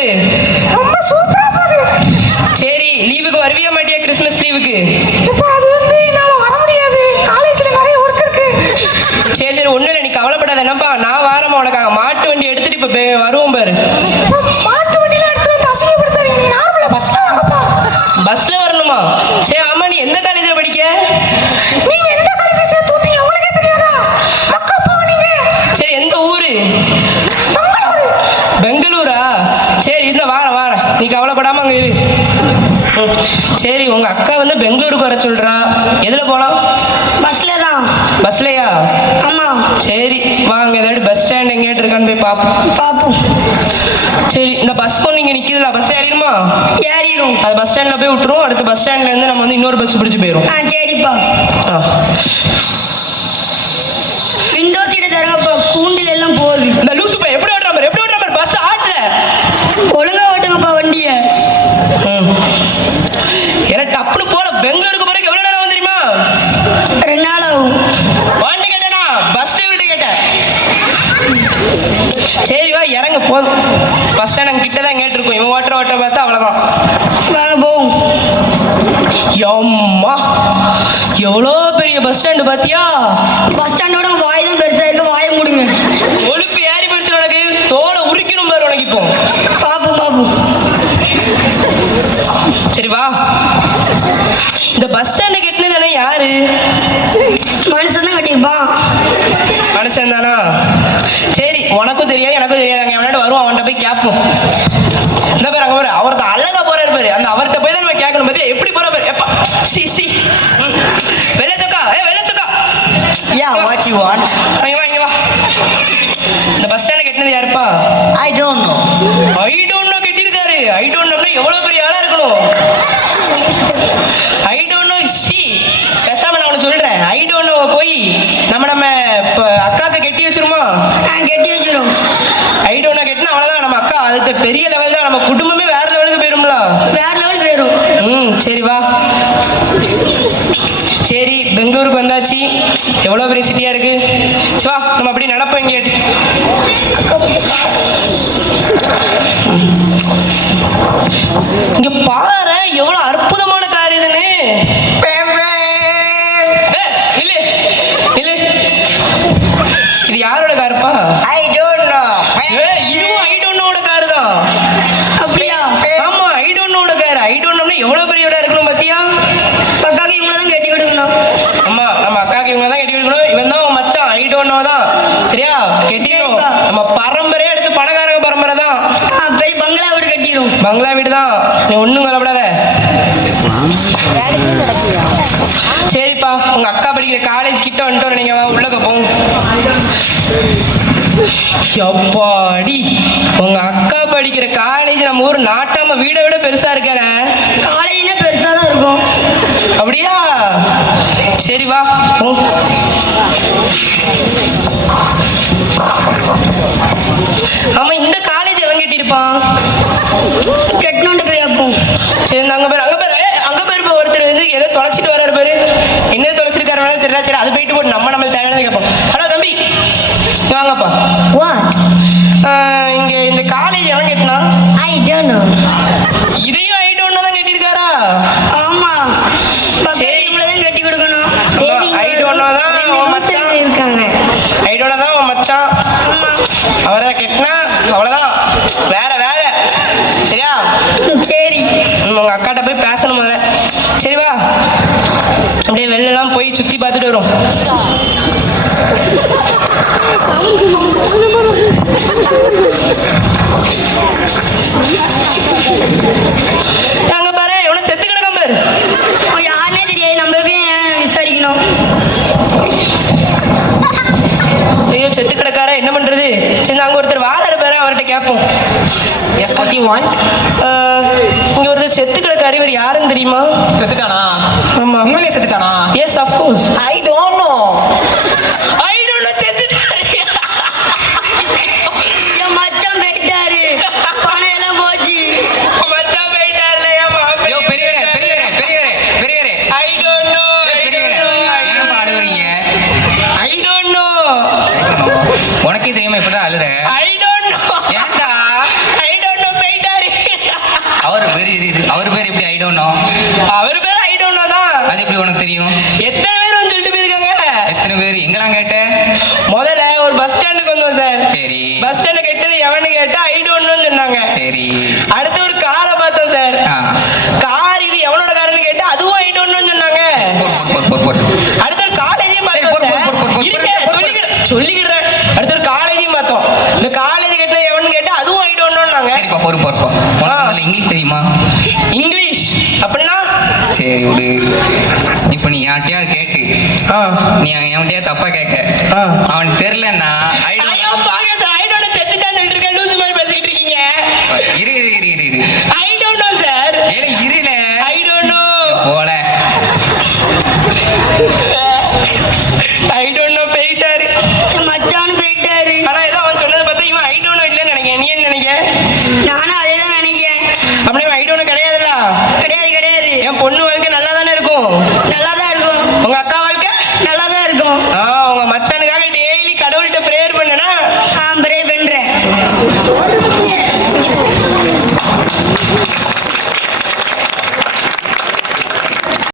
போகுது? ரொம்ப சூப்பரா போகுது. சரி, லீவுக்கு வருவியா மாட்டியா கிறிஸ்மஸ் லீவுக்கு? இப்போ அது என்னால வர முடியாது, காலேஜ்ல நிறைய ஒர்க் இருக்கு. சரி சரி, ஒன்றும் இல்லை, நீ கவலைப்படாத. என்னப்பா நான் வாரமா உனக்காக மாட்டு வண்டி எடுத்துட்டு இப்போ வருவோம் பாரு. மாட்டு வண்டியில எடுத்துட்டு வந்து அசிங்கப்படுத்தாதீங்க, நீ நார்மலா பஸ்ல வாங்கப்பா. பஸ்ல வரணுமா? சரி, ஆமா, நீ எந்த காலேஜில் படிக்க? நீங்க எந்த காலேஜ்ல சேர்த்து விட்டீங்க உங்களுக்கே தெரியாதா? அக்காப்பா நீங்க. சரி, எந்த ஊரு? பெங்களூரா? சரி, இந்த வாரேன், நீ கவலைப்படாம அங்கே இரு. சரி, உங்க அக்கா வந்து பெங்களூருக்கு வர சொல்றா, எதுல போலாம்? பஸ்ல தான். பஸ்லயா? ஆமா. சரி வாங்க, ஏதாவது பஸ் ஸ்டாண்ட் எங்கேட்டு இருக்கான்னு போய் பார்ப்போம். சரி, இந்த பஸ் ஒன்று இங்கே நிற்கிதுல, பஸ்ல ஏறிடுமா? ஏறிடும். அது பஸ் ஸ்டாண்டில் போய் விட்டுரும். அடுத்த பஸ் ஸ்டாண்ட்ல இருந்து நம்ம வந்து இன்னொரு பஸ் பிடிச்சி போயிடும். சரிப்பா. விண்டோ சீட்டை தரங்கப்பா, கூண்டில் எல்லாம் போகுது. இந்த லூசுப்பா எப்படி ஓட்டுற மாதிரி பஸ் ஆட்டல. ஒழுங்கா ஓட்டுங்கப்பா வண்டியை. ஏன்னா டப்புனு போல பெங்களூருக்கு போறதுக்கு எவ்வளவு நேரம் ஆகும் தெரியுமா? 2 நாள் ஆகும். வாண்டி கேட்டேனா? பஸ் டிரைவர்கிட்ட கேட்டேன். சரி வா, இறங்க போதும். பஸ் ஸ்டாண்ட் கிட்ட தான் கேட்டிருக்கோம். இவன் ஓட்டுற பார்த்தா அவ்வளோதான். வாங்க போவோம். அம்மா, எவ்வளோ பெரிய பஸ் ஸ்டாண்டு பாத்தியா? பஸ் ஸ்டாண்டோட வாய் தான் பெருசா இருக்கு, வாயை மூடுங்க. ஒழுப்பு ஏறி போயிடுச்சு உனக்கு, தோலை உரிக்கணும் பாரு உனக்கு. இப்போ பாப்பு சரி வா. இந்த பஸ் ஸ்டாண்டு கட்டினது தானே யாரு? மனுஷன் தான் கட்டியிருப்பான். மனுஷன் தானா? சரி, உனக்கும் தெரியாது எனக்கும் தெரியாது. அங்கே அவன்கிட்ட வருவோம், அவன்கிட்ட போய் கேட்போம். இந்த பேர் அங்கே பாரு, அவர்கிட்ட அழகா போறாரு பாரு. அந்த அவர்கிட்ட போய் தான் நம்ம கேட்கணும். பாரு எப்படி போற பாரு. எப்பா C வெள்ளச்சக்கா, வெள்ளச்சக்கா. Yeah, what you want? இங்க வா. இந்த பஸ் ஸ்டாண்ட் கட்டினது யாருப்பா? I don't know. I don't know கட்டியிருக்காரு. ஐ டோன்ட் நோனா எவ்வளவு பெரிய ஆளா இருக்கணும். I don't know see. பேசாம நான் உனக்கு சொல்றேன். ஐ டோன்ட் நோ போய் நம்ம இப்போ அக்காத்தை கட்டி வச்சிருமா? கட்டி வச்சிரும். ஐ டோன்ட் நோ கட்டினா அவ்வளோதான் நம்ம அக்கா. அதுக்கு பெரிய லெவல் தான், நம்ம குடும்பமே வேற லெவலுக்கு போயிரும்ல. வேற லெவல் போயிரும். சரி வா. சரி, பெங்களூருக்கு வந்தாச்சு. எவ்வளோ பெரிய சிட்டியா இருக்கு. சரி வா, நம்ம அப்படி நடப்போம். இங்கே இங்க பாரு, எவ்வளவு அற்புதமான கார் இதுன்னு. இது யாரோட காருப்பா? I don't know. இதுவும் ஐ டோன்ட் நோட கார் தான். அப்படியா? ஆமா, ஐ டோன்ட் நோட கார். ஐ டோன்ட் நோனா எவ்வளவு பெரிய இடம் இருக்கணும் பாத்தியா? அக்காக்கு இவங்கள தான் கட்டி கொடுக்கணும். ஆமா, நம்ம அக்காக்கு இவங்க தான் கட்டி கொடுக்கணும். இவன் தான் மச்சான், ஐ டோன்ட் நோ தான். சரியா? கட்டிடும். நம்ம பரம்பரையா எடுத்து பணக்காரங்க பரம்பரை தான். பெரிய பங்களா வீடு கட்டிடும். பங்களா வீடு தான், நீ ஒன்றும் கவலைப்படாத. சரிப்பா, உங்க அக்கா படிக்கிற காலேஜ் கிட்ட வந்துட்டோம். நீங்க உள்ளக்க போங்க. எப்பாடி, உங்க அக்கா படிக்கிற காலேஜ் நம்ம ஊர் நாட்டாம வீடை விட பெருசா இருக்கல. காலேஜ்னா பெருசா தான் இருக்கும். அப்படியா? சரி வா. ஆமா, இந்த காலேஜ் எவன் கட்டியிருப்பான்? கட்டணும்னு போய் அப்போம். சரி, அங்க பேர் ஒருத்தர் வந்து ஏதோ தொலைச்சிட்டு வர்றாரு பாரு. என்ன தொலைச்சிருக்காரு தெரியல. சரி, அது போயிட்டு போட்டு நம்ம தேவையானது கேட்போம். ஹலோ தம்பி, வாங்கப்பா. இங்க இந்த காலேஜ் எவன் கட்டினா? I don't know. இதையும் ஐ டோன்ட் நோ தான் கட்டியிருக்காரா? ஆமா, பக்கத்துல இவங்கள தான் கட்டி கொடுக்கணும். ஐ டோன்ட் நோ தான் உன் மச்சான் இருக்காங்க. ஐ டோன்ட் நோ தான் உன் மச்சான். அவரை கட்டினா அவ்வளோதான். வேற சரியா? சரி, உங்க அக்காட்ட போய் பேசணும் முதல்ல. சரி வா, அப்படியே வெளிலலாம் போய் சுற்றி பார்த்துட்டு வரும். அங்க பாரு, எவ்வளோ செத்து கிடக்கும் பாரு. யாருன்னே தெரியாது, நம்ம போய் விசாரிக்கணும். ஐயோ, செத்து கிடக்காரா, என்ன பண்றது? சரி, அங்க ஒருத்தர் வாழ பாரு, அவர்கிட்ட கேட்போம். Yes, what you want? இங்க ஒருத்தர் செத்து கிடக்காரு. இவர் யாருன்னு தெரியுமா? செத்துட்டானா? ஆமா, உண்மையிலே செத்துட்டானா? Yes, of course. I don't know. I don't know செத்துட்டாரு. என் மச்சான் போயிட்டாரு, பணம் எல்லாம் போச்சு. மச்சான் போயிட்டாருல. யோ பெரியவரே. I don't know. ஏன் பாடுறீங்க? I don't know. உனக்கே தெரியுமா இப்பதான் அழுற? ஐ டோன்ட் நோ. ஏன்டா? ஐ டோன்ட் நோ போயிட்டாரு. இரு. அவர் பேர் எப்படி? ஐ டோன்ட் நோ. அவர் பேர் ஐ டோன்ட் நோ தான். அது எப்படி உனக்கு தெரியும்? எத்தனை பேர் வந்து சொல்லிட்டு போயிருக்காங்க? எத்தனை பேர்? எங்கெல்லாம் கேட்ட? முதல்ல ஒரு பஸ் ஸ்டாண்டுக்கு வந்தோம் சார். சரி பஸ் ஸ்டாண்ட் கெட்டது எவனு கேட்டா ஐ டோன்ட் நோன்னு சொன்னாங்க. சரி. அடுத்து ஒரு காரை பார்த்தோம் சார். ஆ. கார் இது எவனோட காருன்னு கேட்டா அதுவும் ஐ டோன்ட் நோன்னு சொன்னாங்க. போர். அடுத்து ஒரு காலேஜையும் சரி, பார்த்தோம் பொறு, சார். பொறு, பொறு, பொறு, இருங்க, சொல்லிக்கிறேன். அடுத்து ஒரு காலேஜையும் பார்த்தோம். இந்த காலேஜ் கெட்டது எவனு கேட்டா அதுவும் ஐ டோன்ட் நோன்னாங்க. சரிப்பா, பொறு. உனக்கு முதல்ல இங்கிலீஷ் தெரியுமா? இங்கிலீஷ் அப்படின்னா? சரி விடு. இப்போ நீ யார்ட்டையாவது கேட்டு நீ எவன்கிட்டயா தப்பா கேட்க அவன் தெரியலன்னா ஐ டோன்ட் ஐயோ பாருங்க சார், ஐ டோன்ட் நோ செத்துட்டான்னு சொல்லிட்டு இருக்கேன். லூசு மாதிரி பேசிக்கிட்டு இருக்கீங்க. இரு. ஐ டோன்ட் நோ சார். ஏலே இருல. ஐ டோன்ட் நோ. போல. ஐ டோன்ட் நோ போயிட்டாரு. மச்சானு போயிட்டாரு. ஆனா ஏதோ அவன் சொன்னதை பார்த்தா இவன் ஐ டோன்ட் நோ இல்லைன்னு நினைக்கிறேன். நீ என்ன நினைக்க? நானும் அதே தான் நினைக்கிறேன். அப்படியே ஐ டோன்ட் நோ கிடையாதுல்ல. கிடையாது. என் பொண்ணு வாழ்க்கை நல்லா தானே இருக்கும். நல்லா தான் இருக்கும். உங்க அக்கா வாழ்க்கை நல்லா தான் இருக்கும். ஆ